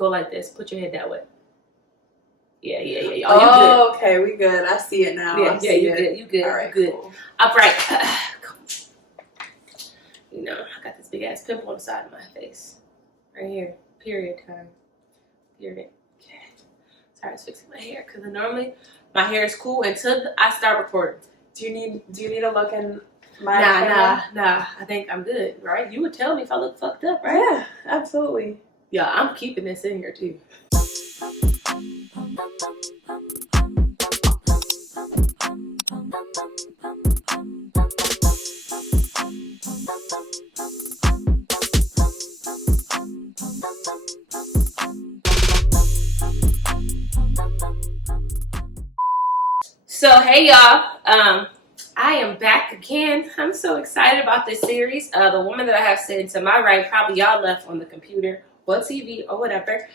Go like this. Put your head that way. Yeah. Oh, okay, we good. I see it now. You good. All right, good. cool. Upright. You know, I got this big ass pimple on the side of my face. Right here. Period time. Period. Okay. Sorry, I was fixing my hair because normally my hair is cool until I start recording. Do you need a look in my Nah. I think I'm good, right? You would tell me if I look fucked up, right? Yeah, absolutely. Yeah, I'm keeping this in here too. So hey y'all, I am back again. I'm so excited about this series. The woman that I have sitting to my right, probably y'all left on the computer or TV or whatever.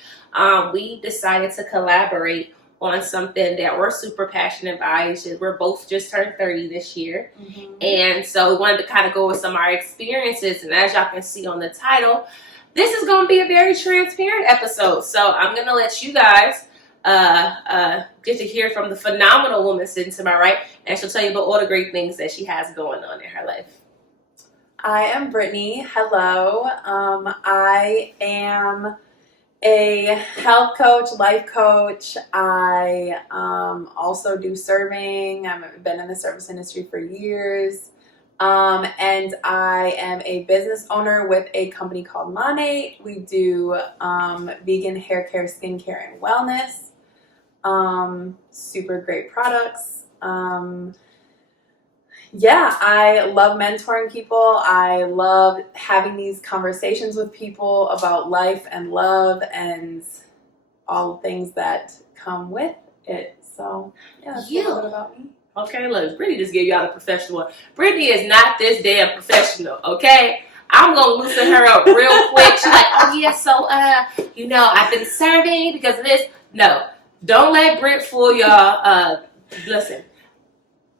We decided to collaborate on something that we're super passionate about. We're both just turned 30 this year. Mm-hmm. And so we wanted to kind of go with some of our experiences. And as y'all can see on the title, this is going to be a very transparent episode. So I'm going to let you guys get to hear from the phenomenal woman sitting to my right, and she'll tell you about all the great things that she has going on in her life. I am Brittany. Hello. I am a health coach, life coach. I also do serving. I've been in the service industry for years. And I am a business owner with a company called Mane. We do vegan hair care, skincare, and wellness. Super great products. I love mentoring people. I love having these conversations with people about life and love and all the things that come with it. So, that's a little bit about me. Okay, look, Brittany just gave y'all the professional one. Brittany is not this damn professional, okay? I'm going to loosen her up real quick. She's like, oh yeah, so, I've been serving because of this. No. Don't let Britt fool y'all. Listen,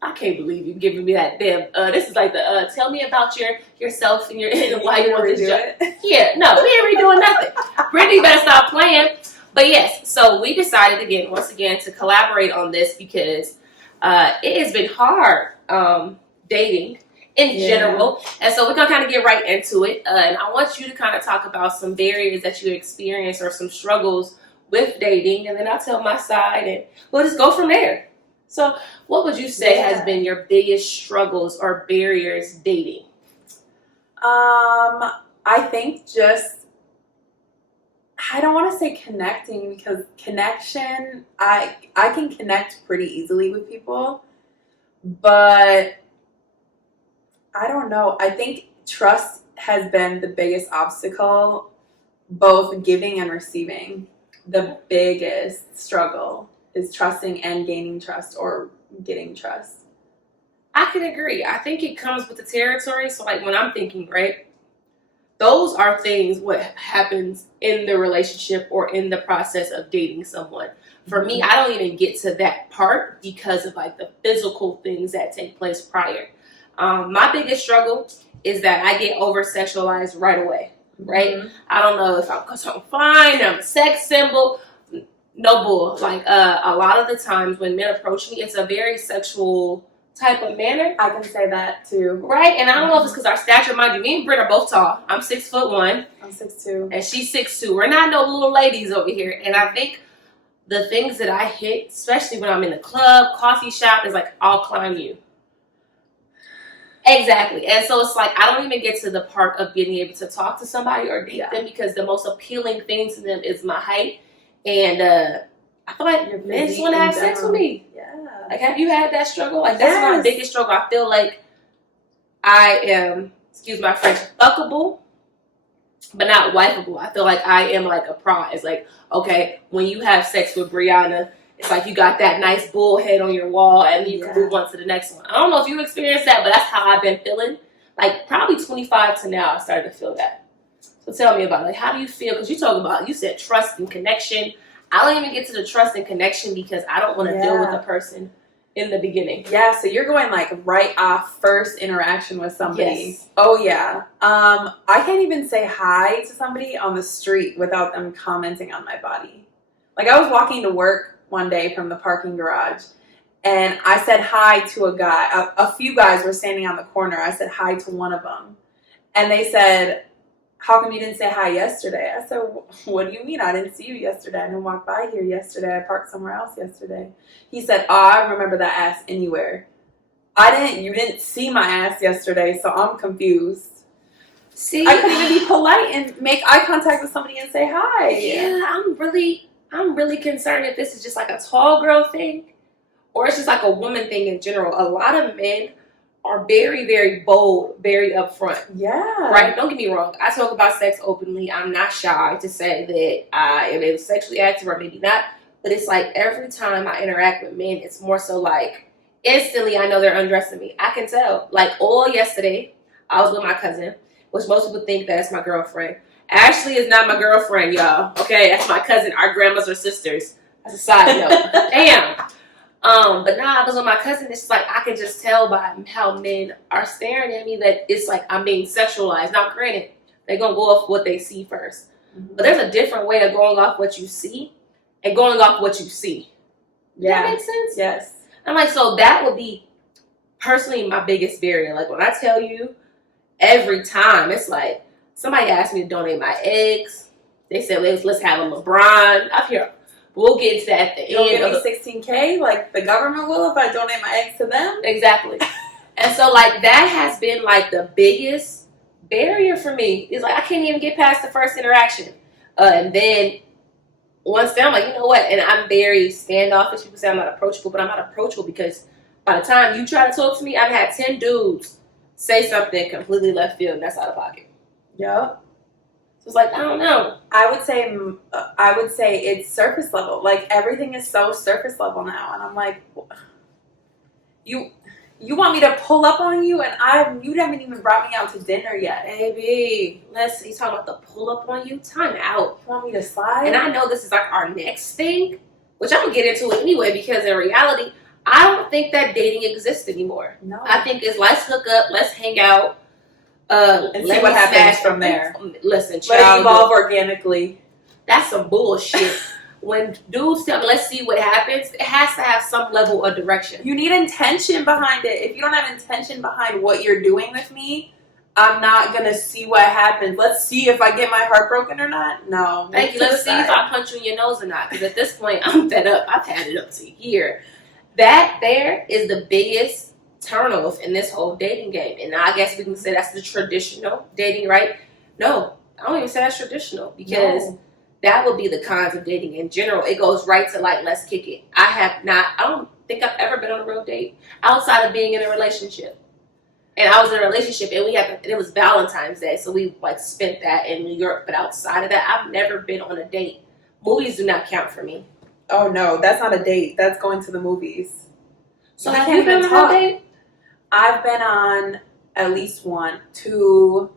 I can't believe you giving me that damn. This is like the tell me about yourself and why you want this job. Yeah, no, we ain't redoing nothing. Brittany better stop playing. But yes, so we decided once again to collaborate on this because it has been hard dating in general, and so we're gonna kind of get right into it. And I want you to kind of talk about some barriers that you experience or some struggles with dating, and then I'll tell my side and we'll just go from there. So what would you say has been your biggest struggles or barriers dating? I think just, I don't want to say connecting, because connection, I can connect pretty easily with people, but I don't know. I think trust has been the biggest obstacle, both giving and receiving. The biggest struggle is trusting and gaining trust, or getting trust. I can agree. I think it comes with the territory. So like when I'm thinking, right, those are things what happens in the relationship or in the process of dating someone. For me, I don't even get to that part because of like the physical things that take place prior. My biggest struggle is that I get over sexualized right away. Right? Mm-hmm. I don't know if because I'm fine, I'm a sex symbol. No bull. Like a lot of the times when men approach me, it's a very sexual type of manner. I can say that too. Right? And I don't know if it's because our stature, mind you, me and Britt are both tall. I'm 6'1". I'm 6'2". And she's 6'2". We're not no little ladies over here. And I think the things that I hit, especially when I'm in the club, coffee shop, is like, I'll climb you. Exactly. And so it's like I don't even get to the part of being able to talk to somebody or date them because the most appealing thing to them is my height. And I feel like men just want to have sex with me. Yeah. Like, have you had that struggle? Like, that's my biggest struggle. I feel like I am, excuse my French, fuckable, but not wifeable. I feel like I am like a prize. Like, okay, when you have sex with Brianna, it's like you got that nice bull head on your wall and you can move on to the next one. I don't know if you experienced that, but that's how I've been feeling. Like probably 25 to now, I started to feel that. So tell me about it. Like, how do you feel? Because you said trust and connection. I don't even get to the trust and connection because I don't want to deal with the person in the beginning. Yeah, so you're going like right off first interaction with somebody. Yes. Oh yeah. I can't even say hi to somebody on the street without them commenting on my body. Like I was walking to work one day from the parking garage, and I said hi to a guy. A few guys were standing on the corner. I said hi to one of them, and they said, "How come you didn't say hi yesterday?" I said, "What do you mean? I didn't see you yesterday. I didn't walk by here yesterday. I parked somewhere else yesterday." He said, "Oh, I remember that ass anywhere." You didn't see my ass yesterday, so I'm confused. See, I couldn't even be polite and make eye contact with somebody and say hi. Yeah, I'm really concerned if this is just like a tall girl thing or it's just like a woman thing in general. A lot of men are very, very bold, very upfront. Yeah. Right? Don't get me wrong. I talk about sex openly. I'm not shy to say that I am sexually active or maybe not. But it's like every time I interact with men, it's more so like instantly I know they're undressing me. I can tell. Like all yesterday, I was with my cousin, which most people think that's my girlfriend. Ashley is not my girlfriend, y'all. Okay, that's my cousin. Our grandmas are sisters. That's a side note. Damn. But now I was with my cousin. It's like I can just tell by how men are staring at me that it's like I'm being sexualized. Now, granted, they're gonna go off what they see first, but there's a different way of going off what you see and going off what you see. Yeah. Does that make sense? Yes. I'm like, so that would be personally my biggest barrier. Like when I tell you, every time it's like somebody asked me to donate my eggs. They said let's have a LeBron up here. We'll get into that at the You'll end. give me $16K like the government will if I donate my eggs to them? Exactly. And so like that has been like the biggest barrier for me. It's like I can't even get past the first interaction. And then once then I'm like, you know what? And I'm very standoffish. People say I'm not approachable, but I'm not approachable because by the time you try to talk to me, I've had 10 dudes say something completely left field and that's out of pocket. Yep. So it's like, I don't know. I would say it's surface level. Like everything is so surface level now, and I'm like, you want me to pull up on you, and you haven't even brought me out to dinner yet, Baby. You talking about the pull up on you? Time out. You want me to slide? And I know this is like our next thing, which I'm gonna get into it anyway because in reality, I don't think that dating exists anymore. No. I think it's let's hook up, let's hang out, and see what happens from there. Listen, let it evolve organically. That's some bullshit. When dudes tell me, let's see what happens, it has to have some level of direction. You need intention behind it. If you don't have intention behind what you're doing with me, I'm not going to see what happens. Let's see if I get my heart broken or not. No. Thank you. Let's see if I punch you in your nose or not. Because at this point, I'm fed up. I've had it up to here. That there is the biggest turnoff in this whole dating game. And I guess we can say that's the traditional dating, right? No, I don't even say that's traditional because that would be the cons of dating in general. It goes right to like, let's kick it. I don't think I've ever been on a real date outside of being in a relationship. And I was in a relationship and it was Valentine's Day. So we like spent that in New York. But outside of that, I've never been on a date. Movies do not count for me. Oh no, that's not a date. That's going to the movies. So have you been on a date? I've been on at least two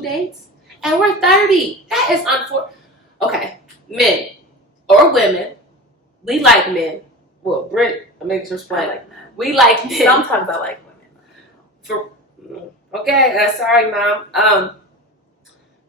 dates. And we're 30. That is unfortunate. Okay, men or women, we like men. Well, Brit, I'm making sure explain. I like men. We like men. Sometimes I like women. Okay, sorry, Mom.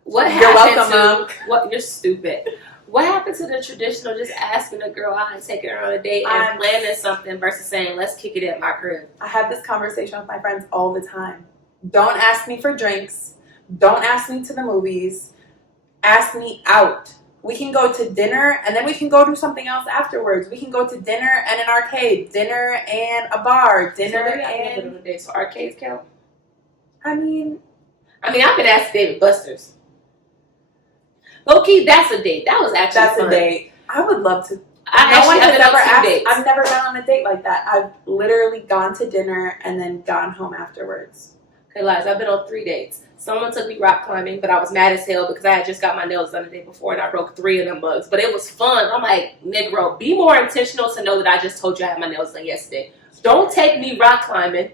What You're happened welcome, to Mom. You're stupid. What happened to the traditional just asking a girl out and taking her on a date and planning something versus saying, let's kick it at my crib? I have this conversation with my friends all the time. Don't ask me for drinks. Don't ask me to the movies. Ask me out. We can go to dinner and then we can go do something else afterwards. We can go to dinner and an arcade, dinner and a bar, So arcades count? I mean, I've been asked David Buster's. Low-key, that's a date. That was actually fun. A date. I would love to. I've never gone on a date like that. I've literally gone to dinner and then gone home afterwards. Okay, lies. I've been on 3 dates. Someone took me rock climbing, but I was mad as hell because I had just got my nails done the day before and I broke 3 of them bugs. But it was fun. I'm like, Negro, be more intentional to know that I just told you I had my nails done yesterday. Don't take me rock climbing.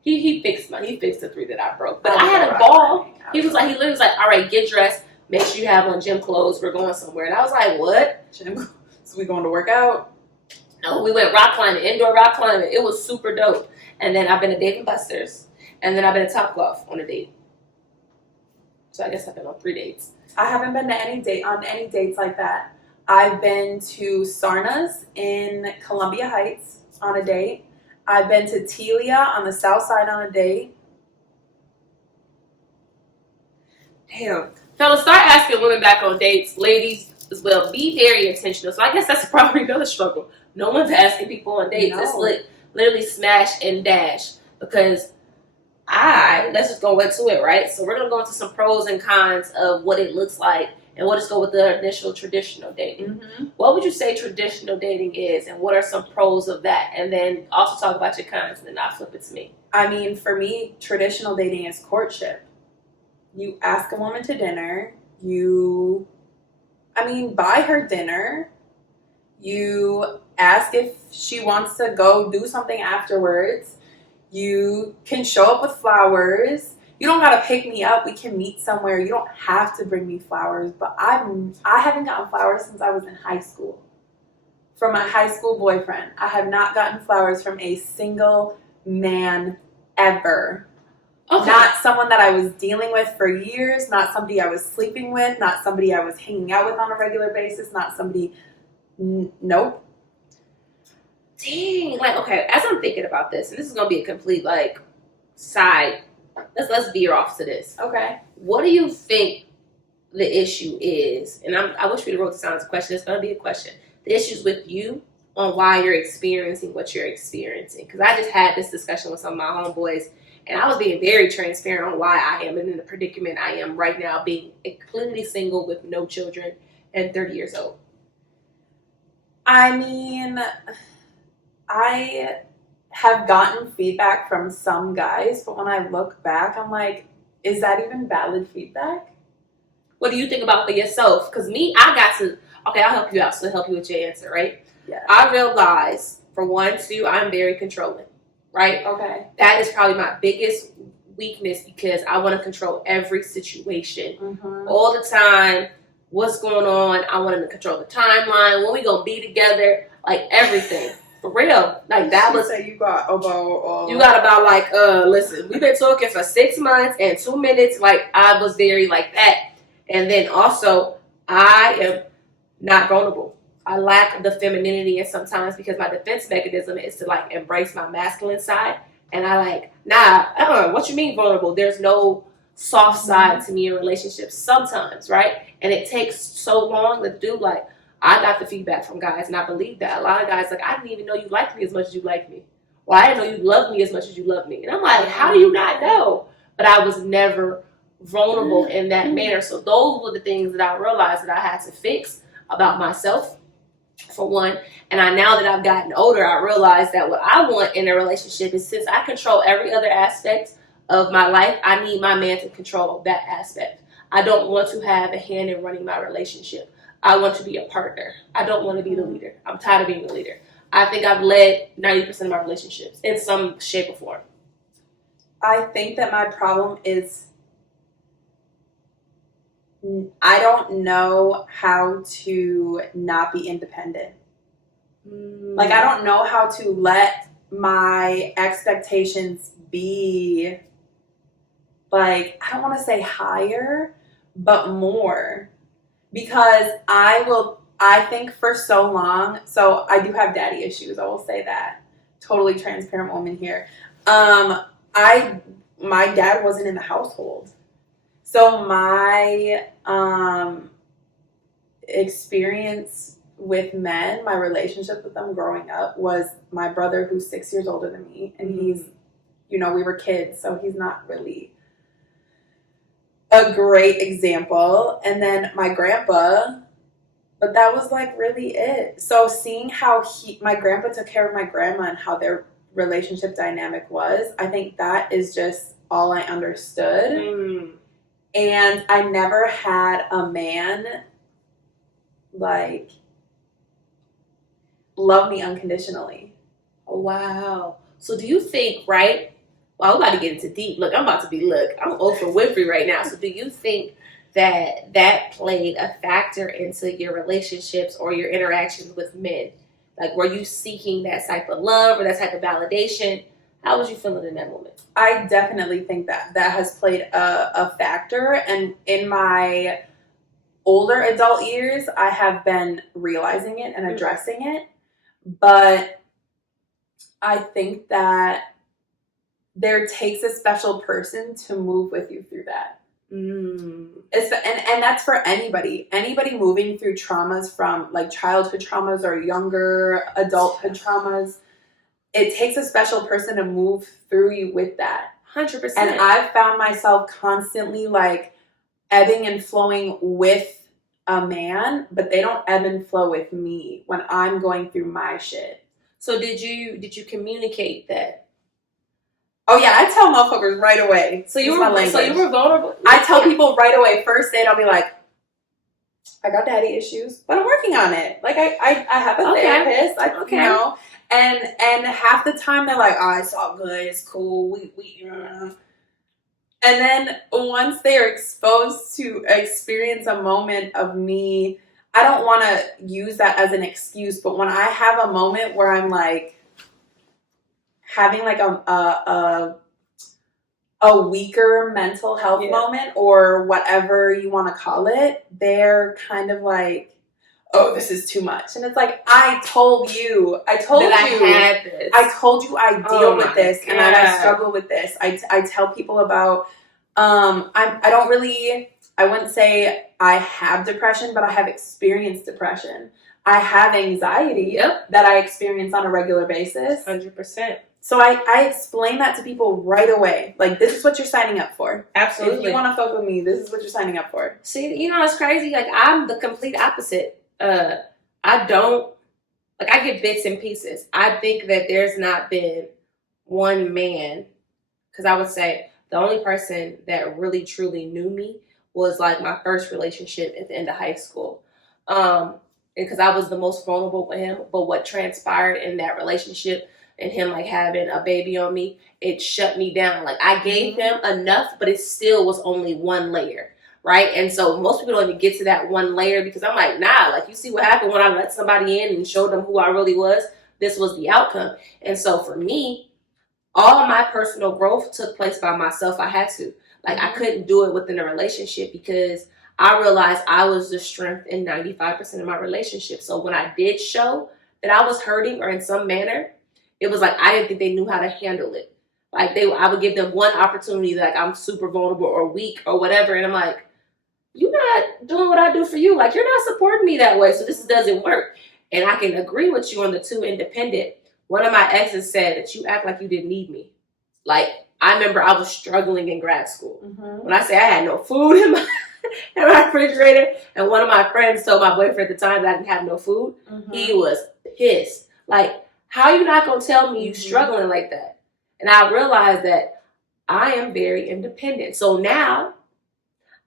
He fixed the 3 that I broke. But I had a ball. He literally was like, all right, get dressed. Make sure you have on gym clothes. We're going somewhere. And I was like, what? Gym? So we going to work out? No, we went rock climbing, indoor rock climbing. It was super dope. And then I've been to Dave and Buster's. And then I've been to Topgolf on a date. So I guess I've been on 3 dates. I haven't been to any dates like that. I've been to Sarna's in Columbia Heights on a date. I've been to Telia on the south side on a date. Damn. Fellas, start asking women back on dates. Ladies as well. Be very intentional. So I guess that's probably another struggle. No one's asking people on dates. No. It's literally smash and dash. Because let's just go into it, right? So we're going to go into some pros and cons of what it looks like. And we'll just go with the initial traditional dating. Mm-hmm. What would you say traditional dating is? And what are some pros of that? And then also talk about your cons. And then I'll flip it to me. I mean, for me, traditional dating is courtship. You ask a woman to dinner. Buy her dinner. You ask if she wants to go do something afterwards. You can show up with flowers. You don't gotta pick me up. We can meet somewhere. You don't have to bring me flowers. But I haven't gotten flowers since I was in high school. From my high school boyfriend. I have not gotten flowers from a single man ever. Okay. Not someone that I was dealing with for years. Not somebody I was sleeping with. Not somebody I was hanging out with on a regular basis. Not somebody... Nope. Dang. Okay, as I'm thinking about this, and this is going to be a complete, side... Let's veer off to this. Okay. What do you think the issue is? And I wish we wrote this down as a question. It's going to be a question. The issue's with you on why you're experiencing what you're experiencing. Because I just had this discussion with some of my homeboys, and I was being very transparent on why I am in the predicament I am right now, being completely single with no children and 30 years old. I mean, I have gotten feedback from some guys, but when I look back, I'm like, is that even valid feedback? What do you think about for yourself? Because I'll help you out, so help you with your answer, right? Yeah. I realize, for one, too, I'm very controlling, right? Okay. That is probably my biggest weakness because I want to control every situation. Mm-hmm. All the time, what's going on, I want to control the timeline, when we going to be together, everything. For real. That was... You got about... You got about, listen, we've been talking for 6 months and 2 minutes. I was very like that. And then also, I am not vulnerable. I lack the femininity, and sometimes because my defense mechanism is to, embrace my masculine side. And what you mean vulnerable? There's no soft side to me in relationships sometimes, right? And it takes so long to do, I got the feedback from guys, and I believe that. A lot of guys, I didn't even know you liked me as much as you like me. Well, I didn't know you loved me as much as you love me. And I'm like, how do you not know? But I was never vulnerable in that manner. So those were the things that I realized that I had to fix about myself, for one. And now that I've gotten older, I realized that what I want in a relationship is, since I control every other aspect of my life, I need my man to control that aspect. I don't want to have a hand in running my relationship. I want to be a partner. I don't want to be the leader. I'm tired of being the leader. I think I've led 90% of my relationships in some shape or form. I think that my problem is I don't know how to not be independent. I don't know how to let my expectations be, I don't want to say higher, but more. Because I think for so long, so I do have daddy issues, I will say that. Totally transparent woman here. My dad wasn't in the household. So my experience with men, my relationship with them growing up was my brother, who's 6 years older than me. And he's, we were kids, so he's not really a great example. And then my grandpa, but that was really it. So seeing how my grandpa took care of my grandma and how their relationship dynamic was, I think that is just all I understood. And I never had a man love me unconditionally. Oh, wow. So do you think, right? Well, I'm about to get into deep. I'm about to be, I'm Oprah Winfrey right now. So do you think that played a factor into your relationships or your interactions with men? Like, were you seeking that type of love or that type of validation? How was you feeling in that moment? I definitely think that has played a factor. And in my older adult years, I have been realizing it and addressing it. But I think that there takes a special person to move with you through that. And that's for anybody moving through traumas, from like childhood traumas or younger adulthood traumas. It takes a special person to move through you with that. 100%. And I've found myself constantly like ebbing and flowing with a man, but they don't ebb and flow with me when I'm going through my shit. So did you communicate that? Oh yeah, I tell motherfuckers right away. So you were vulnerable. I tell people right away. First date, I'll be like, I got daddy issues, but I'm working on it. Like I have a therapist. You know, and half the time they're like, oh, it's all good, it's cool. We. And then once they are exposed to experience a moment of me, I don't want to use that as an excuse, but when I have a moment where I'm like having like a weaker mental health moment or whatever you want to call it, they're kind of like, oh, this is too much. And it's like, I told you I had this. I told you I deal with this and that I struggle with this. I tell people about, I wouldn't say I have depression, but I have experienced depression. I have anxiety that I experience on a regular basis. 100%. So I explain that to people right away. Like, this is what you're signing up for. Absolutely. If you want to fuck with me, this is what you're signing up for. See, you know, it's crazy. Like, I'm the complete opposite. I don't, like, I get bits and pieces. I think that there's not been one man, because I would say the only person that really truly knew me was like my first relationship at the end of high school. And because I was the most vulnerable with him, but what transpired in that relationship and him like having a baby on me, it shut me down. Like, I gave him enough, but it still was only one layer, right? And so most people don't even get to that one layer because I'm like, nah, like, you see what happened when I let somebody in and showed them who I really was? This was the outcome. And so for me, all my personal growth took place by myself. I had to. Like, I couldn't do it within a relationship because I realized I was the strength in 95% of my relationship. So when I did show that I was hurting or in some manner, it was like I didn't think they knew how to handle it. Like, I would give them one opportunity, like I'm super vulnerable or weak or whatever, and I'm like, you're not doing what I do for you. Like, you're not supporting me that way, so this doesn't work. And I can agree with you on the two independent. One of my exes said that you act like you didn't need me. Like, I remember I was struggling in grad school. When I say I had no food in my refrigerator, and one of my friends told my boyfriend at the time that I didn't have no food, he was pissed. Like, how are you not going to tell me you struggling like that? And I realized that I am very independent. So now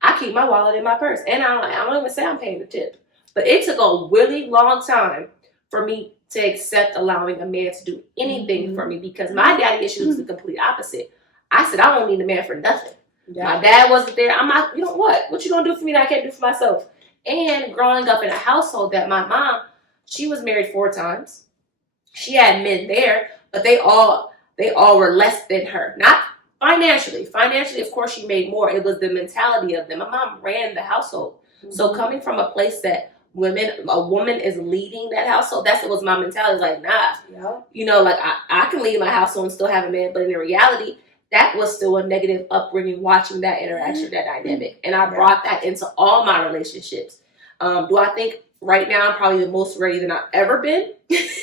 I keep my wallet in my purse. And I don't even say I'm paying the tip. But it took a really long time for me to accept allowing a man to do anything for me because my daddy issues was the complete opposite. I said, I don't need a man for nothing. My dad wasn't there. I'm not, you know what? What you going to do for me that I can't do for myself? And growing up in a household that my mom, she was married 4 times. She had men there, but they all were less than her. Not financially. Financially, of course, she made more. It was the mentality of them. My mom ran the household. So coming from a place that a woman is leading that household, that was my mentality. Like, nah. You know, like, I can lead my household and still have a man, but in reality, that was still a negative upbringing, watching that interaction, that dynamic. And I brought that into all my relationships. Do I think right now I'm probably the most ready than I've ever been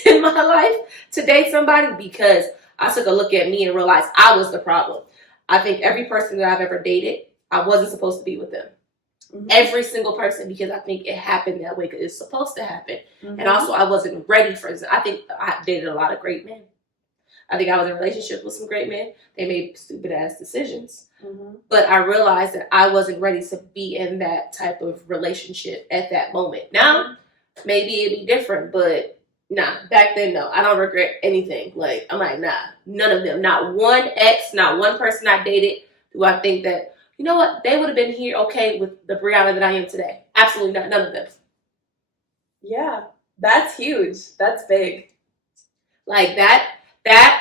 in my life to date somebody? Because I took a look at me and realized I was the problem. I think every person that I've ever dated, I wasn't supposed to be with them. Every single person, because I think it happened that way because it's supposed to happen. And also I wasn't ready for it. I think I dated a lot of great men. I think I was in relationships with some great men. They made stupid ass decisions. But I realized that I wasn't ready to be in that type of relationship at that moment. Now, maybe it'd be different, but nah, back then, no. I don't regret anything. Like, I'm like, nah, none of them. Not one ex, not one person I dated do I think that, you know what, they would have been here okay with the Brianna that I am today. Absolutely not. None of them. Yeah. That's huge. That's big. Like that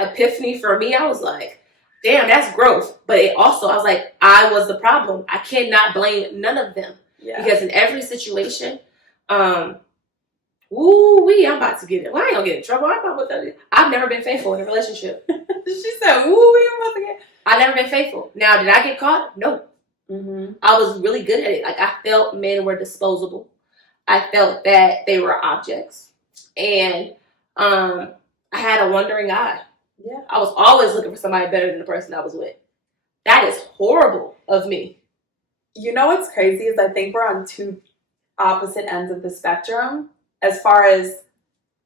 epiphany for me, I was like, damn, that's growth. But it also, I was like, I was the problem. I cannot blame none of them. Yeah. Because in every situation, I'm about to get it. Well, I ain't gonna get in trouble. I've never been faithful in a relationship. She said, "Ooh, we about to get." I've never been faithful. Now, did I get caught? No. Mm-hmm. I was really good at it. Like, I felt men were disposable. I felt that they were objects, and I had a wandering eye. Yeah. I was always looking for somebody better than the person I was with. That is horrible of me. You know what's crazy is I think we're on two opposite ends of the spectrum as far as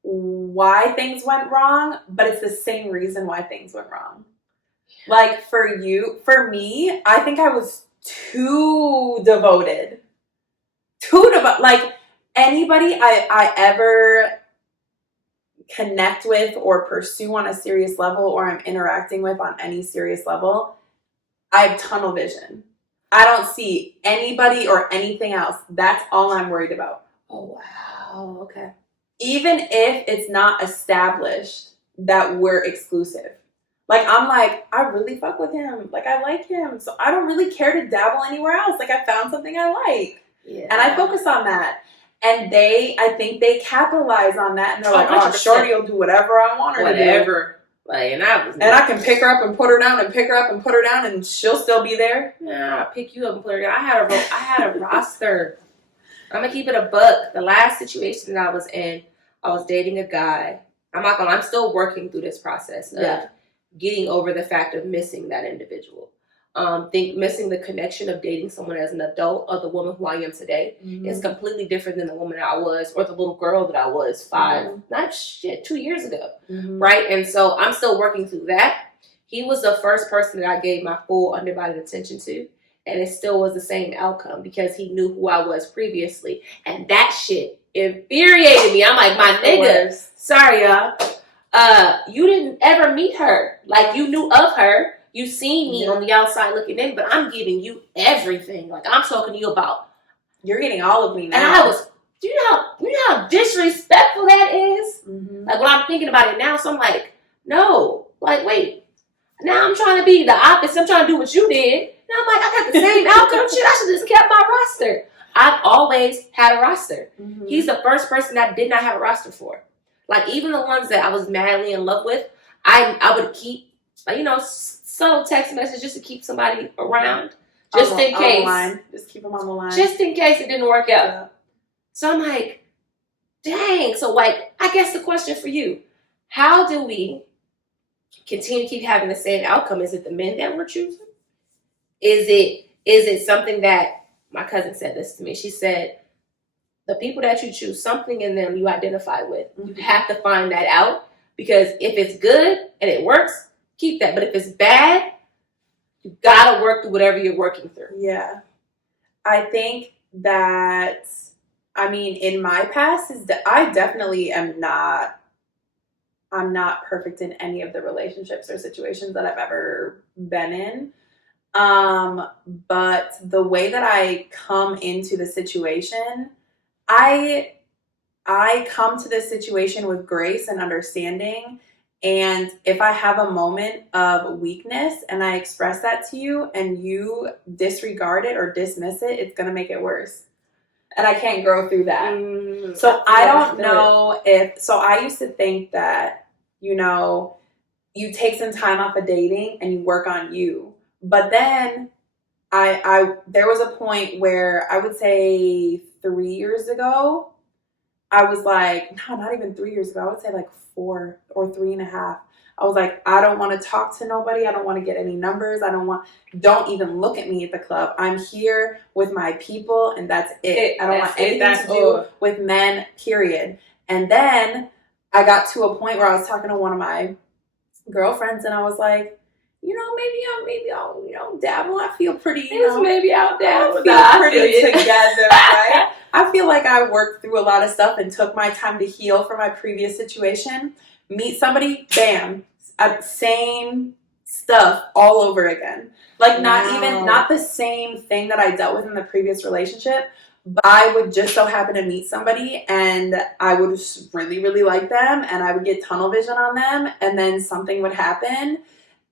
why things went wrong, but it's the same reason why things went wrong. Like for me, I think I was too devoted. Like anybody I ever connect with or pursue on a serious level or I'm interacting with on any serious level, I have tunnel vision. I don't see anybody or anything else. That's all I'm worried about. Oh, wow. Okay. Even if it's not established that we're exclusive. Like, I'm like, I really fuck with him. Like, I like him. So I don't really care to dabble anywhere else. Like, I found something I like. Yeah. And I focus on that. And I think they capitalize on that. And they're like, oh, shorty will do whatever I want her to do. Whatever. Like, and I can pick her up and put her down and pick her up and put her down and she'll still be there. Yeah, I'll pick you up and put her down. I had a roster. I'm going to keep it a buck. The last situation that I was in, I was dating a guy. I'm still working through this process of getting over the fact of missing that individual. Missing the connection of dating someone as an adult or the woman who I am today is completely different than the woman I was or the little girl that I was 2 years ago. Right? And so I'm still working through that. He was the first person that I gave my full undivided attention to. And it still was the same outcome because he knew who I was previously. And that shit infuriated me. I'm like, my nigga, sorry, y'all. You didn't ever meet her. Like, you knew of her. You seen me on the outside looking in, but I'm giving you everything. Like, I'm talking to you about. You're getting all of me now. And I was, do you know how disrespectful that is? Like, when I'm thinking about it now, so I'm like, no. Like, wait. Now I'm trying to be the opposite. I'm trying to do what you did. And I'm like, I got the same outcome. Shit, I should just kept my roster. I've always had a roster. He's the first person I did not have a roster for. Like, even the ones that I was madly in love with, I would keep, like, subtle text message just to keep somebody around. Just in case. Just keep them on the line. Just in case it didn't work out. Yeah. So I'm like, dang. So, like, I guess the question for you, how do we continue to keep having the same outcome? Is it the men that we're choosing? Is it something that, my cousin said this to me. She said, the people that you choose, something in them you identify with. You have to find that out because if it's good and it works, keep that. But if it's bad, you gotta work through whatever you're working through. Yeah. I think that, in my past, I definitely am not, I'm not perfect in any of the relationships or situations that I've ever been in. But the way that I come into the situation, I come to this situation with grace and understanding. And if I have a moment of weakness and I express that to you and you disregard it or dismiss it, it's going to make it worse. And I can't grow through that. So I don't know so I used to think that, you take some time off of dating and you work on you. But then there was a point where I would say 3 years ago, I was like, no, not even 3 years ago. I would say like 4 or 3.5. I was like, I don't want to talk to nobody. I don't want to get any numbers. Don't even look at me at the club. I'm here with my people and that's it. I don't want anything to do with men, period. And then I got to a point where I was talking to one of my girlfriends and I was like, maybe I'll dabble. I feel pretty, maybe I'll dabble. I feel pretty together, right? I feel like I worked through a lot of stuff and took my time to heal from my previous situation. Meet somebody, bam, same stuff all over again. Like not the same thing that I dealt with in the previous relationship, But I would just so happen to meet somebody and I would just really, really like them and I would get tunnel vision on them and then something would happen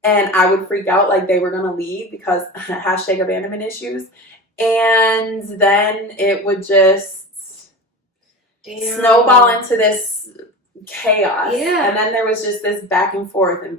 and I would freak out like they were going to leave because hashtag abandonment issues. And then it would just snowball into this chaos. Yeah. And then there was just this back and forth. And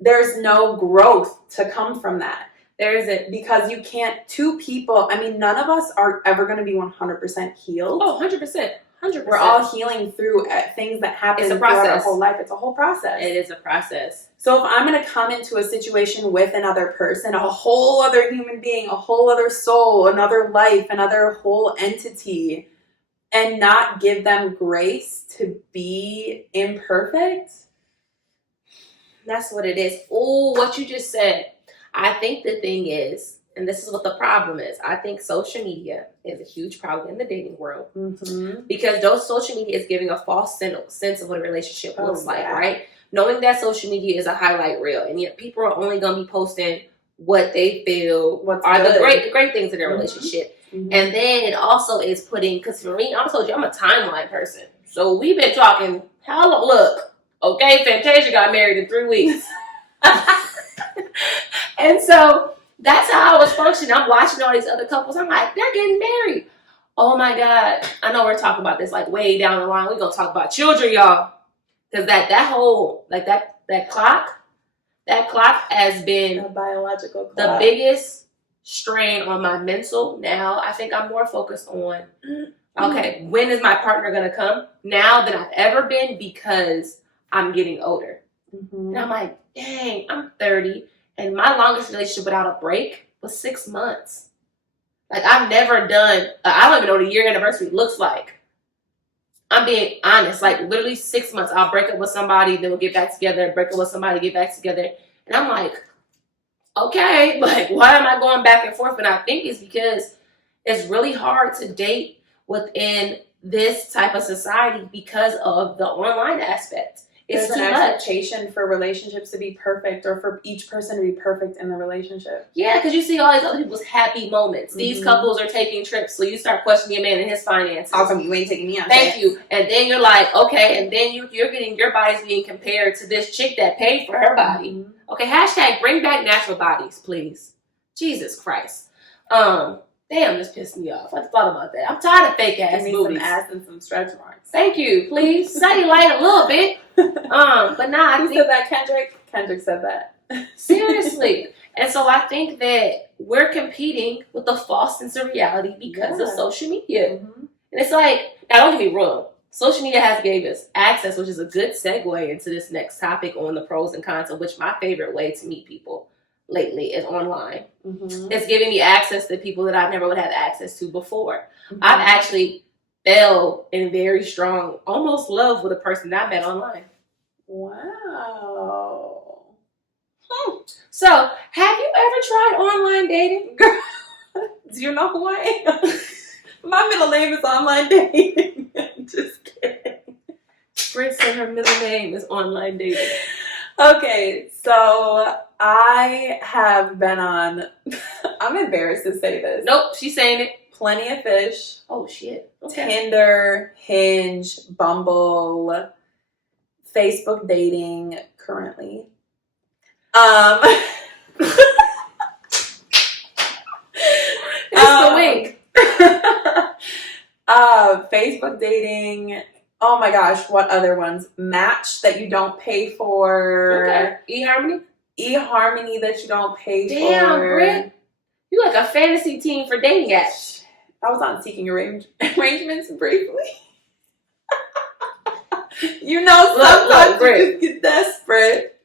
there's no growth to come from that. There isn't. Because you can't, two people, I mean, none of us are ever going to be 100% healed. Oh, 100%. 100%. We're all healing through things that happen throughout our whole life. It's a whole process. It is a process. So if I'm going to come into a situation with another person, a whole other human being, a whole other soul, another life, another whole entity, and not give them grace to be imperfect. That's what it is. Oh, what you just said. I think the thing is, and this is what the problem is, I think social media is a huge problem in the dating world. Mm-hmm. Because those social media is giving a false sense of what a relationship looks like, right? Knowing that social media is a highlight reel, and yet people are only going to be posting what they feel are the great things in their relationship. Mm-hmm. And then it also is putting, because for me, I told you, I'm a timeline person. So we've been talking, how long, look, okay, Fantasia got married in 3 weeks. And so that's how I was functioning. I'm watching all these other couples. I'm like, they're getting married. Oh my God. I know we're talking about this like way down the line. We're going to talk about children, y'all. Because that whole, like that clock has been a biological clock. The biggest strain on my mental. Now I think I'm more focused on, okay, when is my partner going to come? Now than I've ever been because I'm getting older. Mm-hmm. And I'm like, dang, I'm 30. And my longest relationship without a break was 6 months. Like, I've never done, I don't even know what a year anniversary looks like. I'm being honest. Like, literally 6 months. I'll break up with somebody, then we'll get back together, break up with somebody, get back together. And I'm like, okay, like, why am I going back and forth? And I think it's because it's really hard to date within this type of society because of the online aspect. It's There's an expectation for relationships to be perfect or for each person to be perfect in the relationship. Yeah, because you see all these other people's happy moments. Mm-hmm. These couples are taking trips, so you start questioning your man and his finances. How come you ain't taking me on Thank you. And then you're like, okay, and then you're getting your body's being compared to this chick that paid for her body. Mm-hmm. Okay, hashtag bring back natural bodies, please. Jesus Christ. Damn, this pissed me off. I thought about that. I'm tired of fake ass movies. Some ass and some stretch marks. Thank you, please. Cellulite a little bit. But nah, Who said that? Kendrick said that. Seriously. And so I think that we're competing with a false sense of reality because of social media. Mm-hmm. And it's like, now don't get me wrong. Social media has gave us access, which is a good segue into this next topic on the pros and cons of which my favorite way to meet people lately is online. Mm-hmm. It's giving me access to people that I never would have access to before. Mm-hmm. I've actually fell in very strong, almost love with a person that I met online. Wow. So, have you ever tried online dating? Girl, do you know who I am? My middle name is online dating. Just kidding. Britt said her middle name is online dating. Okay, so I have been on, I'm embarrassed to say this. Nope, she's saying it. Plenty of Fish. Oh, shit. Okay. Tinder, Hinge, Bumble, Facebook dating currently. It's the wink. Facebook dating. Oh my gosh, what other ones? Match that you don't pay for. Okay. eHarmony that you don't pay for. Damn, Britt. You like a fantasy team for dating apps. I was on Seeking Arrangements briefly. You know, sometimes you just get desperate.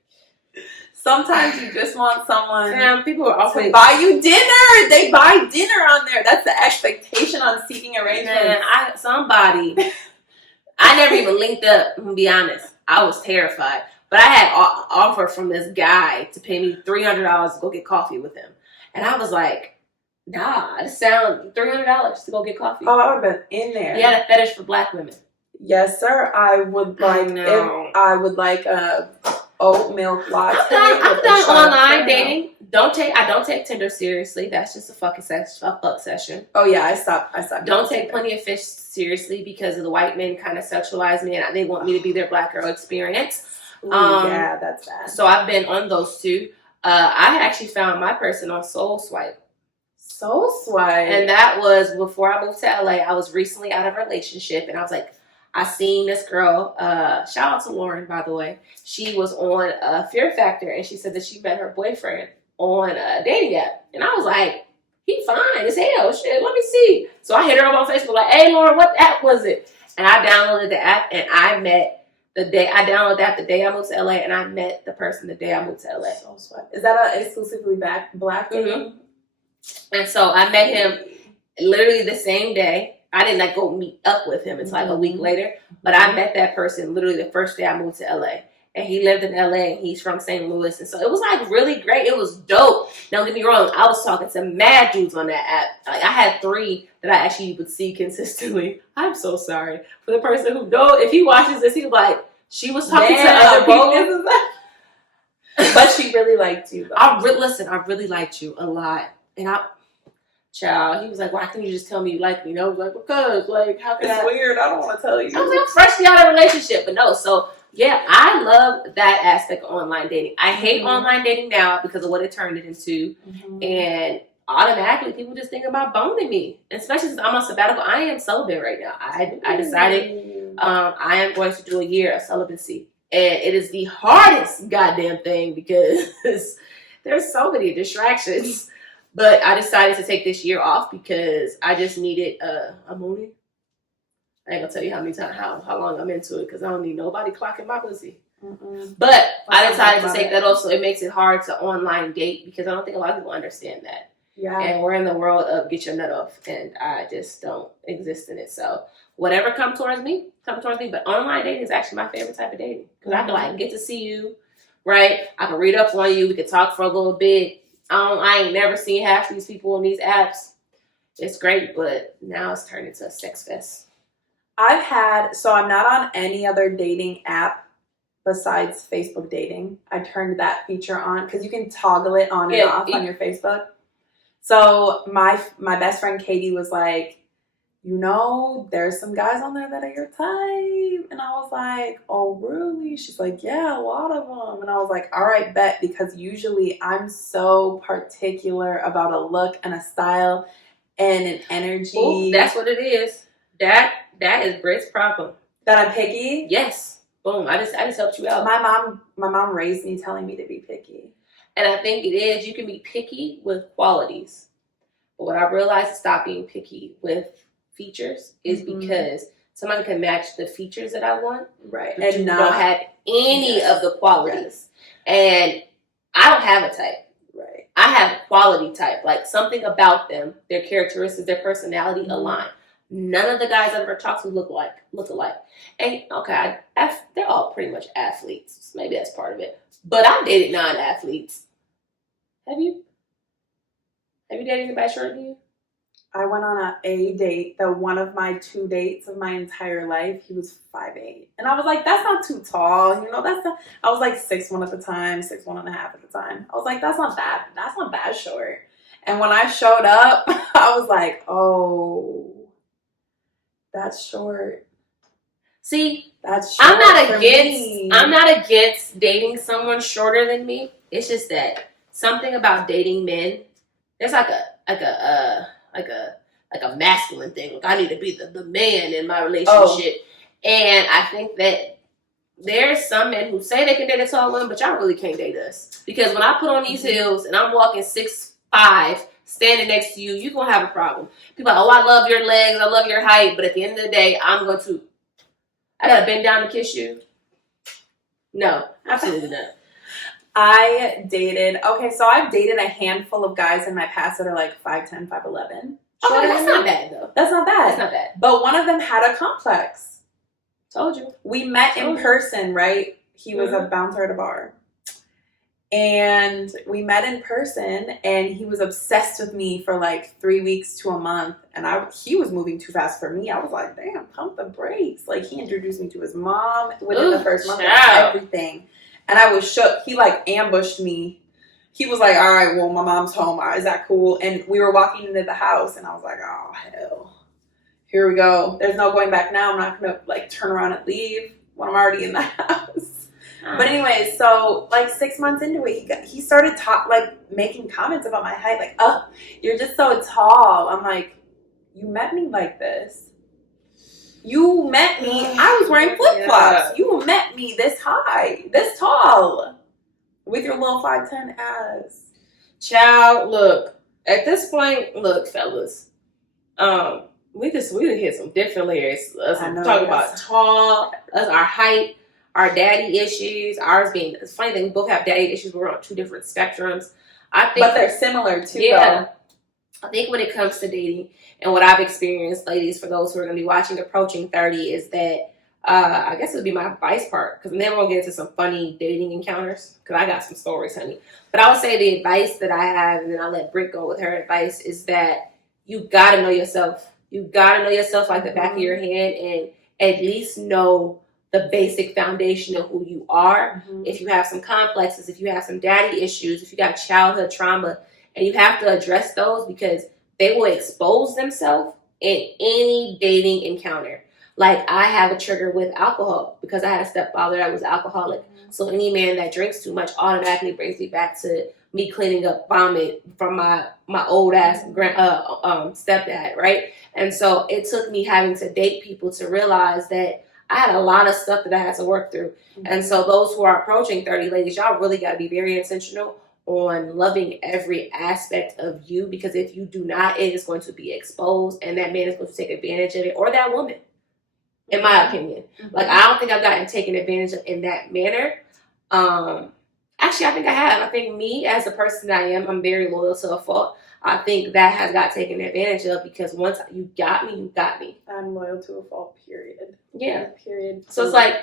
Sometimes you just want someone people are offering to buy you dinner. They buy dinner on there. That's the expectation on Seeking Arrangements. I never even linked up, I'm going to be honest. I was terrified. But I had an offer from this guy to pay me $300 to go get coffee with him. And I was like, nah, it sounds $300 to go get coffee. Oh, I would have been in there. He had a fetish for black women. Yes, sir. I would like oat milk latte. I've done online dating. I don't take Tinder seriously. That's just a fuck session. Oh yeah, I stopped. Don't take Plenty of Fish seriously because of the white men kind of sexualize me and they want me to be their black girl experience. Ooh, yeah, that's bad. So I've been on those two. I actually found my person on Soul Swipe. Soul Swipe. And that was before I moved to LA. I was recently out of a relationship and I was like, I seen this girl, shout out to Lauren, by the way. She was on Fear Factor and she said that she met her boyfriend on a dating app. And I was like, he fine as hell. Shit, let me see. So I hit her up on Facebook like, hey, Lauren, what app was it? And I downloaded the app and I downloaded the app the day I moved to LA and I met the person the day I moved to LA. Soul Swipe. Is that a exclusively black dating? Mm-hmm. And so I met him literally the same day. I didn't like go meet up with him until like a week later, but I met that person literally the first day I moved to LA. And he lived in LA and he's from St. Louis. And so it was like really great. It was dope. Don't get me wrong. I was talking to mad dudes on that app. Like I had 3 that I actually would see consistently. I'm so sorry for the person who knows. If he watches this, he's like, she was talking to other people. But she really liked you though. Listen, I really liked you a lot. And child, he was like, why can't you just tell me you like me? And I was like, because, like, how can it's weird. I don't want to tell you. I was like, I'm freshly out of a relationship. But no, so, yeah, I love that aspect of online dating. I hate online dating now because of what it turned it into. And automatically, people just think about boning me. Especially since I'm on sabbatical. I am celibate right now. I decided I am going to do a year of celibacy. And it is the hardest goddamn thing because there's so many distractions. But I decided to take this year off because I just needed a moonie. I ain't gonna tell you how many times, how long I'm into it because I don't need nobody clocking my pussy. But I decided to take that off, so it makes it hard to online date because I don't think a lot of people understand that. Yeah. And we're in the world of get your nut off, and I just don't exist in it. So whatever comes towards me. But online dating is actually my favorite type of dating because I can like get to see you, right? I can read up on you. We can talk for a little bit. I ain't never seen half these people on these apps. It's great, but now it's turned into a sex fest. So I'm not on any other dating app besides Facebook dating. I turned that feature on because you can toggle it on and off on your Facebook. So my best friend Katie was like, there's some guys on there that are your type. And I was like, oh, really? She's like, yeah, a lot of them. And I was like, all right, bet. Because usually I'm so particular about a look and a style and an energy. Ooh, that's what it is. That is Britt's problem. That I'm picky? Yes. Boom. I just helped you out. My mom raised me telling me to be picky. And I think it is. You can be picky with qualities. But what I realized is stop being picky with features is because somebody can match the features that I want, right? But you don't have any of the qualities. And I don't have a type, right? I have a quality type, like something about them, their characteristics, their personality align. None of the guys I've ever talked to look alike. And okay, they're all pretty much athletes. So maybe that's part of it. But I've dated non-athletes. Have you? Have you dated anybody shorter than you? I went on a date, one of my 2 dates of my entire life. He was 5'8", and I was like, "That's not too tall, That's not." I was like 6'1" at the time, 6'1.5" at the time. I was like, "That's not bad. That's not bad short." And when I showed up, I was like, "Oh, that's short." See, that's short. I'm not against dating someone shorter than me. It's just that something about dating men. There's like a masculine thing. Like I need to be the man in my relationship. And I think that there's some men who say they can date a tall woman, but y'all really can't date us. Because when I put on these heels and I'm walking 6'5", standing next to you, you're going to have a problem. People are like, oh, I love your legs, I love your height, but at the end of the day, I got to bend down to kiss you. No, absolutely not. I've dated a handful of guys in my past that are like 5'10", 5'11". Okay, that's not bad though. That's not bad. That's not bad. But one of them had a complex. Told you. We met in person, right? He was a bouncer at a bar. And we met in person and he was obsessed with me for like 3 weeks to a month. And he was moving too fast for me. I was like, damn, pump the brakes. Like he introduced me to his mom within the first month of everything. And I was shook. He like ambushed me. He was like, all right, well, my mom's home. Is that cool? And we were walking into the house, and I was like, oh, hell. Here we go. There's no going back now. I'm not going to like turn around and leave when I'm already in the house. But anyway, so like 6 months into it, he started making comments about my height. Like, oh, you're just so tall. I'm like, you met me like this. You met me. I was wearing flip-flops. Yeah. You met me this high, this tall. With your little 5'10" ass. Child, look. At this point, look, fellas. We hit some different layers. Us talking about tall, us our height, our daddy issues. Ours being, it's funny that we both have daddy issues, but we're on two different spectrums. I think, but they're similar too. Yeah. Though. I think when it comes to dating and what I've experienced, ladies, for those who are going to be watching approaching 30, is that I guess it would be my advice part, because then we'll get into some funny dating encounters, because I got some stories, honey. But I would say the advice that I have, and then I'll let Britt go with her advice, is that you got to know yourself. You got to know yourself like the back of your hand, and at least know the basic foundation of who you are. Mm-hmm. If you have some complexes, if you have some daddy issues, if you got childhood trauma, and you have to address those, because they will expose themselves in any dating encounter. Like, I have a trigger with alcohol because I had a stepfather that was alcoholic. Mm-hmm. So any man that drinks too much automatically brings me back to me cleaning up vomit from my old ass stepdad, right? And so it took me having to date people to realize that I had a lot of stuff that I had to work through. Mm-hmm. And so those who are approaching 30, ladies, y'all really got to be very intentional on loving every aspect of you, because if you do not, it is going to be exposed, and that man is going to take advantage of it, or that woman, in my opinion. Mm-hmm. Like, I don't think I've gotten taken advantage of in that manner. Actually, I think I have. I think me, as a person that I am, I'm very loyal to a fault. I think that has got taken advantage of, because once you got me, you got me. I'm loyal to a fault, period. Yeah. Period. So it's like,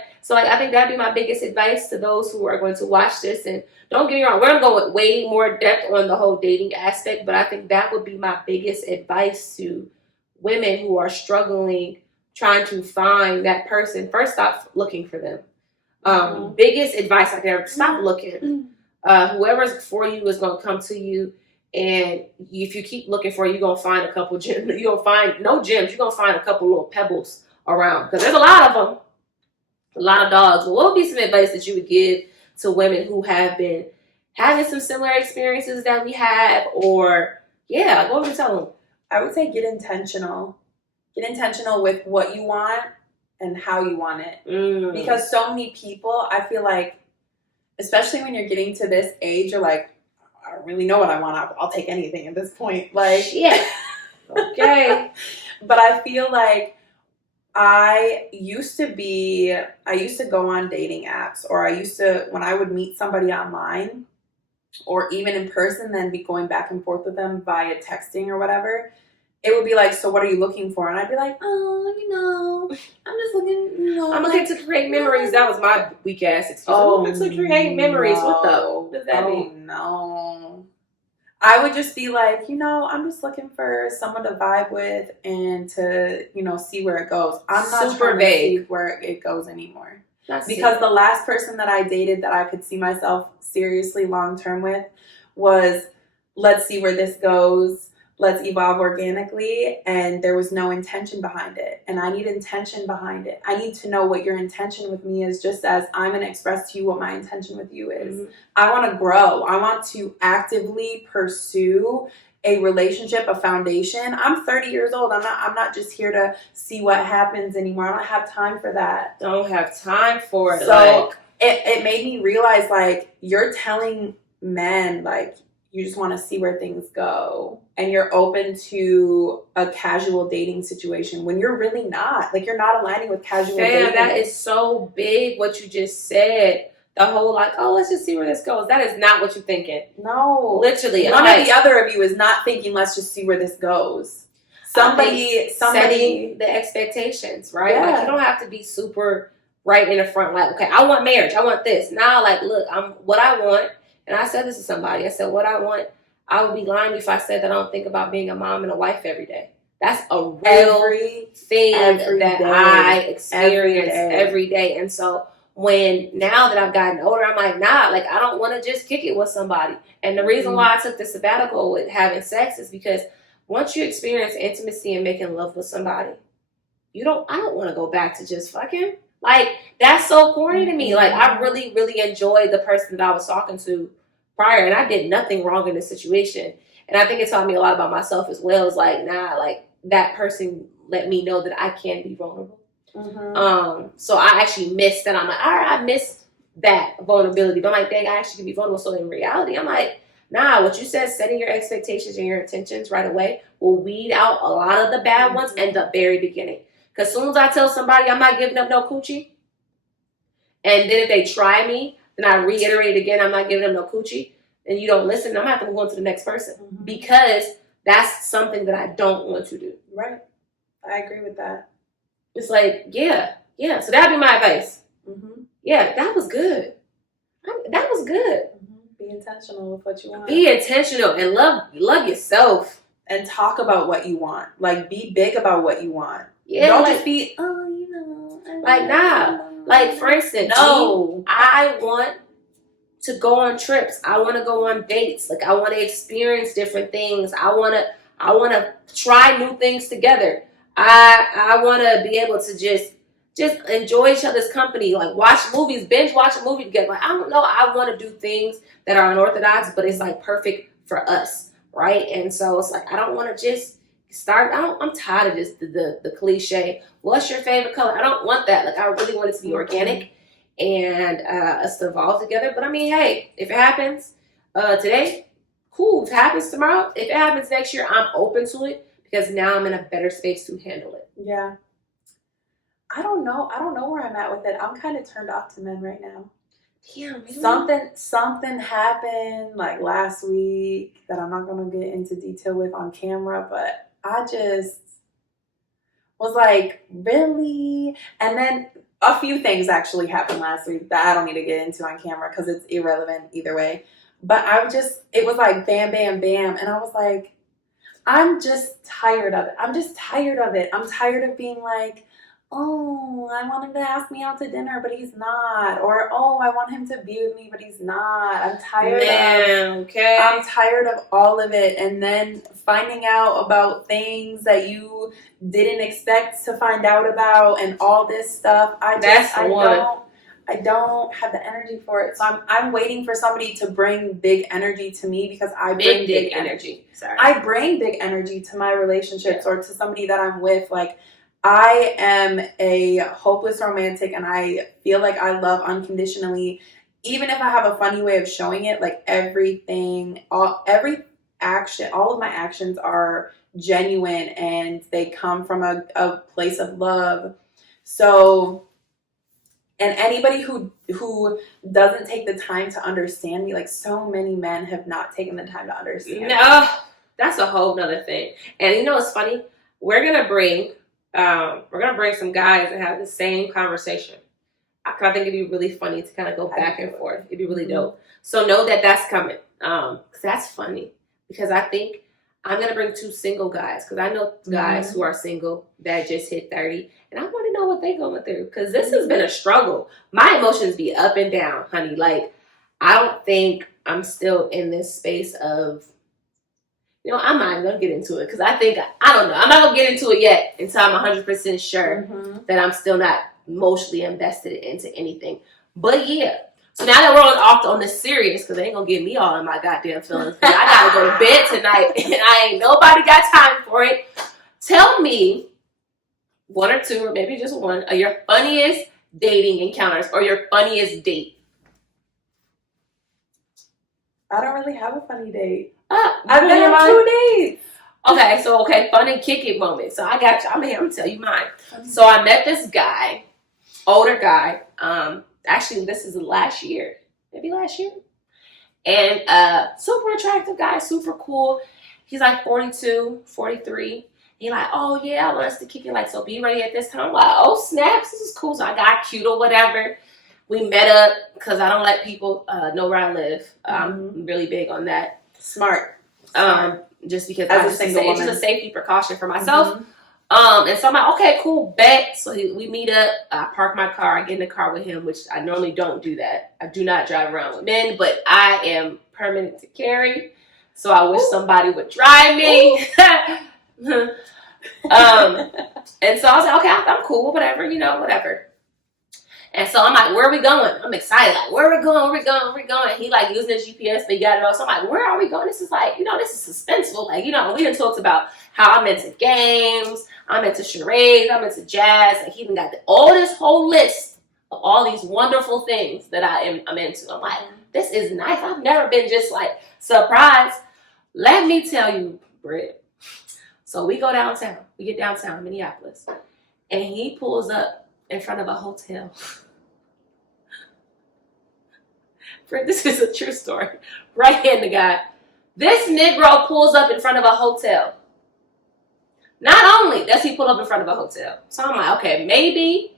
I think that'd be my biggest advice to those who are going to watch this. And don't get me wrong, we're going to go with way more depth on the whole dating aspect, but I think that would be my biggest advice to women who are struggling, trying to find that person. First, stop looking for them. Biggest advice I can ever, stop looking. Whoever's for you is going to come to you. And if you keep looking for it, you're going to find a couple gems. You're going to find no gems. You're going to find a couple little pebbles around, because there's a lot of them, a lot of dogs. But what would be some advice that you would give to women who have been having some similar experiences that we have? Or, yeah, what would you tell them? I would say get intentional. Get intentional with what you want and how you want it. Because so many people, I feel like, especially when you're getting to this age, you're like, I don't really know what I want. I'll take anything at this point. Like, yeah. Okay. But I feel like I used to go on dating apps, or when I would meet somebody online or even in person, then be going back and forth with them via texting or whatever. It would be like, so what are you looking for? And I'd be like, I'm just looking, I'm looking to create memories. That was my weak ass excuse. I'm looking to create memories. No. What does that mean? No. I would just be like, I'm just looking for someone to vibe with and to, see where it goes. I'm not super trying vague to see where it goes anymore. Because the last person that I dated that I could see myself seriously long-term with was, let's see where this goes. Let's evolve organically, and there was no intention behind it. And I need intention behind it. I need to know what your intention with me is, just as I'm going to express to you what my intention with you is. Mm-hmm. I want to grow. I want to actively pursue a relationship, a foundation. I'm 30 years old. I'm not just here to see what happens anymore. I don't have time for that. Don't have time for it. So it made me realize, like, you're telling men, like, you just want to see where things go, and you're open to a casual dating situation when you're really not. Like, you're not aligning with casual dating. That is so big what you just said. The whole, like, oh, let's just see where this goes. That is not what you're thinking. No. Literally. One or the other of you is not thinking, let's just see where this goes. Somebody setting the expectations, right? Yeah. Like, you don't have to be super right in the front, like, okay, I want marriage. I want this. Now, like, look, what I want. And I said this to somebody. I said, what I want, I would be lying if I said that I don't think about being a mom and a wife every day. That's a real thing that I experience every day. And so when now that I've gotten older, I'm like, nah, like I don't want to just kick it with somebody. And the reason why I took the sabbatical with having sex is because once you experience intimacy and making love with somebody, I don't want to go back to just fucking. Like, that's so corny to me. Like, I really, really enjoyed the person that I was talking to prior, and I did nothing wrong in this situation. And I think it taught me a lot about myself as well. It's like, nah, like, that person let me know that I can be vulnerable. So I actually missed that. I'm like, all right, I missed that vulnerability. But I'm like, dang, I actually can be vulnerable. So in reality, I'm like, nah, what you said, setting your expectations and your intentions right away will weed out a lot of the bad ones in the very beginning. Because as soon as I tell somebody I'm not giving up no coochie, and then if they try me, then I reiterate again, I'm not giving them no coochie, and you don't listen, I'm going to have to move on to the next person. Because that's something that I don't want to do. Right. I agree with that. It's like, yeah. So that'd be my advice. Yeah, that was good. That was good. Be intentional with what you want. Be intentional and love yourself. And talk about what you want. Like, be big about what you want. Yeah, don't like, just be, like, nah. Like, for instance, I want to go on trips. I want to go on dates. Like, I want to experience different things. I want to try new things together. I want to be able to just enjoy each other's company. Like, watch movies, binge watch a movie together. Like, I don't know. I want to do things that are unorthodox, but it's like perfect for us, right? And so it's like I don't want to just start. I'm tired of just the cliche. What's your favorite color? I don't want that. Like, I really want it to be organic and us to evolve together. But I mean, hey, if it happens today, cool. If it happens tomorrow, if it happens next year, I'm open to it because now I'm in a better space to handle it. Yeah. I don't know where I'm at with it. I'm kind of turned off to men right now. Yeah, really? Something happened like last week that I'm not going to get into detail with on camera, but I just was like, really? And then a few things actually happened last week that I don't need to get into on camera because it's irrelevant either way. But it was like bam, bam, bam. And I was like, I'm just tired of it. I'm tired of being like, oh, I want him to ask me out to dinner, but he's not. Or, oh, I want him to be with me, but he's not. I'm tired I'm tired of all of it. And then finding out about things that you didn't expect to find out about and all this stuff. I don't have the energy for it. So I'm waiting for somebody to bring big energy to me because I bring big energy. Sorry. I bring big energy to my relationships or to somebody that I'm with. Like, I am a hopeless romantic and I feel like I love unconditionally. Even if I have a funny way of showing it, like every action, all of my actions are genuine and they come from a place of love. So, and anybody who doesn't take the time to understand me, like so many men have not taken the time to understand me. No, that's a whole nother thing. And you know what's funny? We're gonna bring some guys and have the same conversation. I think it'd be really funny to kind of go back and forth. It'd be really dope. So know that that's coming. Cause that's funny because I think I'm gonna bring 2 single guys because I know guys who are single that just hit 30, and I want to know what they're going through because this has been a struggle. My emotions be up and down, honey. Like, I don't think I'm still in this space of, you know, I'm not even gonna get into it because I don't know. I'm not gonna get into it yet until I'm 100% sure that I'm still not emotionally invested into anything. But yeah. So now that we're off on the serious, because they ain't gonna get me all in my goddamn feelings. I gotta go to bed tonight, and nobody got time for it. Tell me 1 or 2, or maybe just 1, of your funniest dating encounters or your funniest date. I don't really have a funny date. I've been on 2 dates. Okay, fun and kick it moment. So I got you. I'm gonna tell you mine. So I met this guy, older guy. Actually, this is last year. Maybe last year. And super attractive guy, super cool. He's like 42, 43. He like, oh yeah, I want us to kick it. Like, so be ready at this time. I'm like, oh snaps, this is cool. So I got cute or whatever. We met up because I don't let people know where I live. I'm really big on that. Smart. Just because as a single woman, it's just a safety precaution for myself. And so I'm like, okay, cool, bet. So we meet up. I park my car. I get in the car with him, which I normally don't do that. I do not drive around with men, but I am permanent to carry. So I wish somebody would drive me. And so I was like, okay, I'm cool, whatever, whatever. And so I'm like, where are we going? I'm excited. Like, where are we going? Where we going? He like using his GPS, but he got it all. So I'm like, where are we going? This is like, this is suspenseful. Like, we done talked about how I'm into games, I'm into charades, I'm into jazz. Like, he even got all this whole list of all these wonderful things that I'm into. I'm like, this is nice. I've never been just like surprised. Let me tell you, Britt. So we go downtown. We get downtown, Minneapolis. And he pulls up in front of a hotel. Britt, this is a true story. Right hand the guy. This Negro pulls up in front of a hotel. Not only does he pull up in front of a hotel. So I'm like, okay, maybe,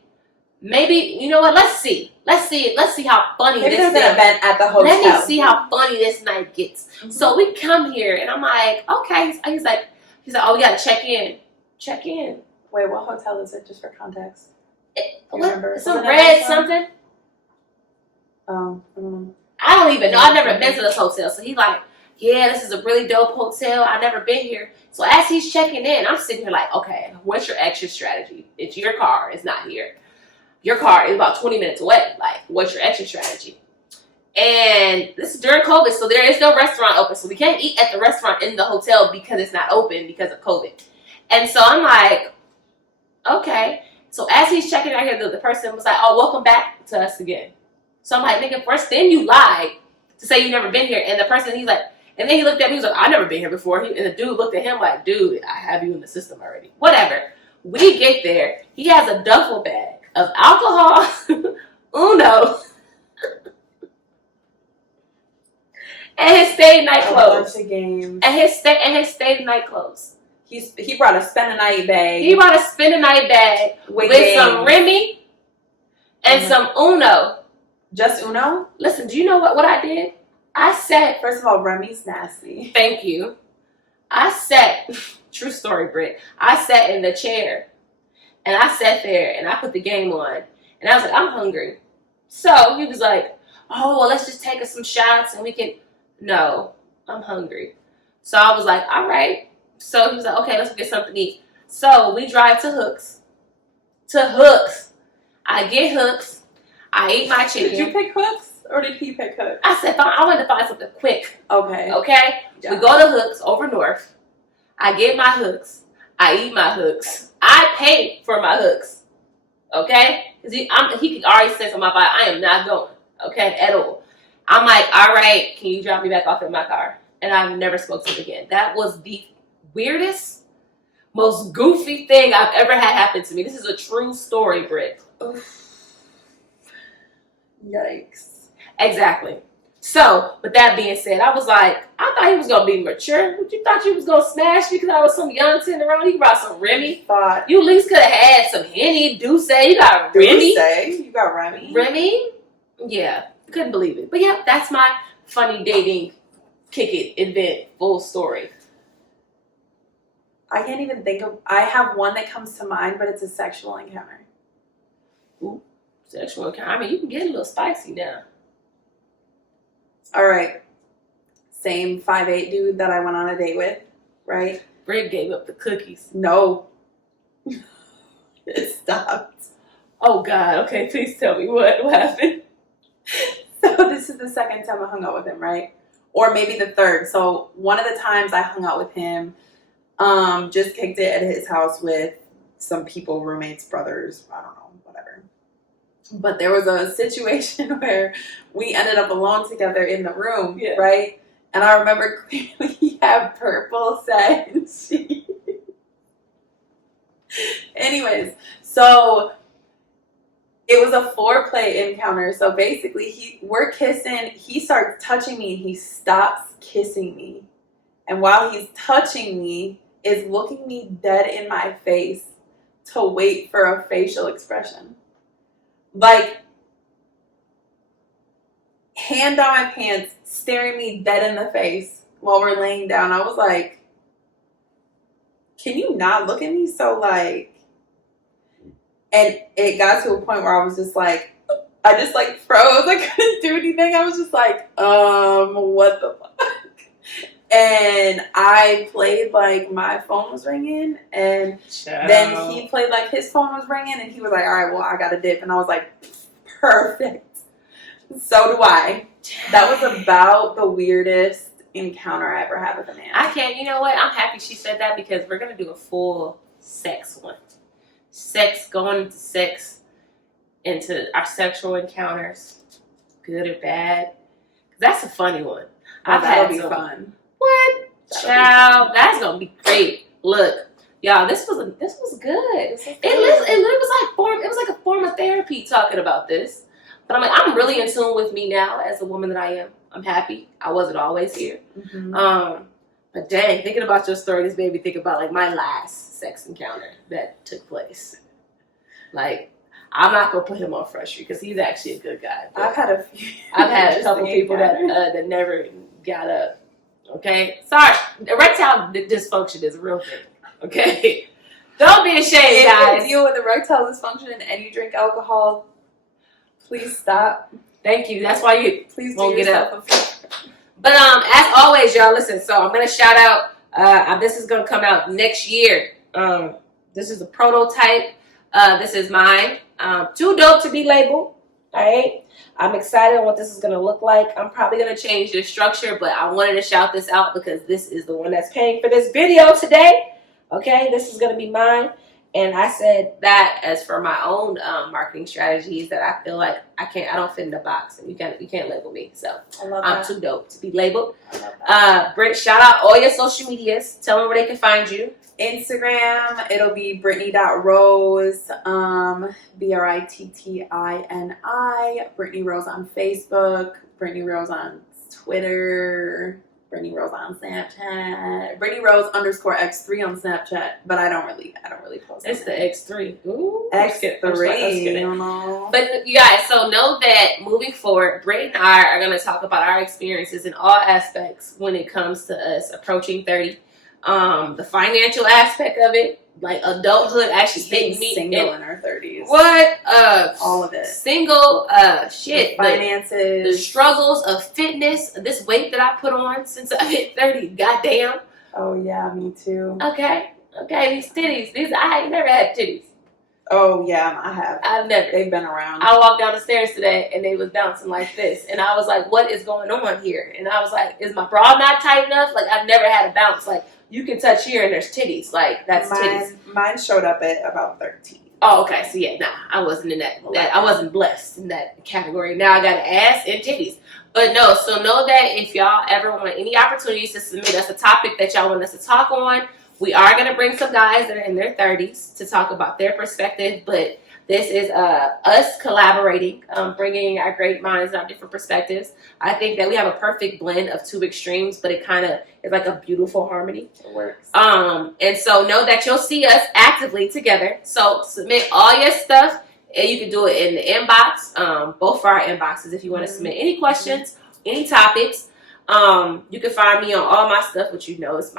you know what? Let's see how funny Maybe this there's an event at the hotel. Let me see how funny this night gets. Mm-hmm. So we come here, and I'm like, okay. He's like, oh, we gotta check in. Check in. Wait, what hotel is it? Just for context. Remember? Some red something. Oh, I don't even know. I've never been to this hotel. So he's like, yeah, this is a really dope hotel. I've never been here. So as he's checking in, I'm sitting here like, okay, what's your exit strategy? If your car is not here, your car is about 20 minutes away. Like, what's your exit strategy? And this is during COVID, so there is no restaurant open. So we can't eat at the restaurant in the hotel because it's not open because of COVID. And so I'm like, okay. So as he's checking out here, the person was like, oh, welcome back to us again. So I'm like, nigga, first then you lied to say you've never been here. And the person, he's like, and then he looked at me, he was like, I've never been here before. And the dude looked at him like, dude, I have you in the system already. Whatever. We get there. He has a duffel bag of alcohol, Uno, and his stay night clothes. A bunch of games. And his stay night clothes. He brought a spend a night bag. He brought a spend a night bag with some Remy and some Uno. Just Uno? Listen, do you know what I did? I sat. First of all, Remy's nasty. Thank you. I sat. True story, Britt. I sat in the chair, and I sat there, and I put the game on, and I was like, I'm hungry. So he was like, oh, well, let's just take us some shots, and we can. No, I'm hungry. So I was like, all right. So he was like, okay, let's get something to eat. So we drive to Hooks. I get Hooks. I eat my chicken. Did you pick Hooks or did he pick Hooks? I said, I wanted to find something quick. Okay. Yeah. We go to Hooks over north. I get my Hooks. I eat my Hooks. I pay for my Hooks. Okay? Because he could already sense on my body, I am not going. Okay? At all. I'm like, all right, can you drop me back off in my car? And I've never spoke to him again. That was the weirdest, most goofy thing I've ever had happen to me. This is a true story, Britt. Yikes. Exactly. So, with that being said, I was like, I thought he was going to be mature. You thought you was going to smash me because I was some young 10-year-old? He brought some Remy. You at least could have had some Henny, Douce. You got Remy. You got Remy. Remy? Yeah. Couldn't believe it. But yeah, that's my funny dating kick it event full story. I can't even think of. I have one that comes to mind, but it's a sexual encounter. Ooh, sexual encounter. I mean, you can get a little spicy now. All right. Same 5'8" dude that I went on a date with, right? Britt gave up the cookies. No. It stopped. Oh, God. Okay, please tell me what happened. So this is the second time I hung out with him, right? Or maybe the third. So one of the times I hung out with him, just kicked it at his house with some people, roommates, brothers, I don't know, whatever. But there was a situation where we ended up alone together in the room, right? And I remember clearly he had purple satin sheets. Anyways, so it was a foreplay encounter. So basically, we're kissing. He starts touching me, and he stops kissing me. And while he's touching me, is looking me dead in my face to wait for a facial expression. Like, hand down my pants, staring me dead in the face while we're laying down. I was like, can you not look at me? So like, and it got to a point where I was just like, I just like froze. I couldn't do anything. I was just like, what the fuck? And I played like my phone was ringing, and then he played like his phone was ringing, and he was like, all right, well, I got a dip. And I was like, perfect. So do I. That was about the weirdest encounter I ever had with a man. I can't, you know what? I'm happy she said that because we're going to do a full sex one. Going into sex, into our sexual encounters, good or bad. That's a funny one. That'll be fun. What? Child, that's gonna be great. Look, y'all, this was good. It was like a form of therapy talking about this. But I'm like, I'm really in tune with me now as the woman that I am. I'm happy. I wasn't always here. Mm-hmm. But dang, thinking about your story, this made me think about like my last sex encounter that took place. Like, I'm not gonna put him on Front Street because he's actually a good guy. I've had a couple people that never got up. Okay, sorry. Erectile dysfunction is a real thing. Okay, don't be ashamed, guys. If you deal with erectile dysfunction and you drink alcohol, please stop. Thank you. That's why you please won't get up. But as always, y'all, listen. So I'm gonna shout out. This is gonna come out next year. This is a prototype. This is mine. Too dope to be labeled. All right. I'm excited on what this is going to look like. I'm probably going to change the structure, but I wanted to shout this out because this is the one that's paying for this video today. Okay, this is going to be mine. And I said that as for my own marketing strategies that I feel like I don't fit in the box and you can't label me. So I'm too dope to be labeled. Britt, shout out all your social medias. Tell them where they can find you. Instagram, it'll be Brittany.Rose, Brittini. Brittany Rose on Facebook, Brittany Rose on Twitter, Brittany Rose on Snapchat, Brittany Rose _X3 on Snapchat, but I don't really post. It's the X3. Ooh, X3. But you guys, so know that moving forward, Britt and I are going to talk about our experiences in all aspects when it comes to us approaching 30. The financial aspect of it, like adulthood actually hitting me. Single in our 30s. What? All of it. Single, shit. The finances. The struggles of fitness. This weight that I put on since I hit 30. Goddamn. Oh, yeah, me too. Okay, these titties. I ain't never had titties. Oh, yeah, I have. I've never. They've been around. I walked down the stairs today and they was bouncing like this. And I was like, what is going on here? And I was like, is my bra not tight enough? Like, I've never had a bounce. Like, you can touch here and there's titties. Like, that's titties. Mine showed up at about 13. Oh, okay. So, yeah, nah, I wasn't in that I wasn't blessed in that category. Now I got an ass and titties. But no, so know that if y'all ever want any opportunities to submit us a topic that y'all want us to talk on, we are going to bring some guys that are in their 30s to talk about their perspective. But this is us collaborating, bringing our great minds and our different perspectives. I think that we have a perfect blend of two extremes, but it kind of is like a beautiful harmony. It works. And so know that you'll see us actively together. So submit all your stuff, and you can do it in the inbox, both for our inboxes if you want to submit any questions, any topics. You can find me on all my stuff, which you know is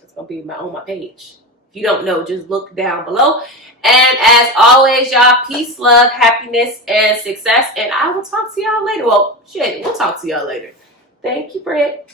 it's going to be on my page. If you don't know, just look down below. And as always, y'all, peace, love, happiness, and success. And I will talk to y'all later. Well, shit, we'll talk to y'all later. Thank you, Britt.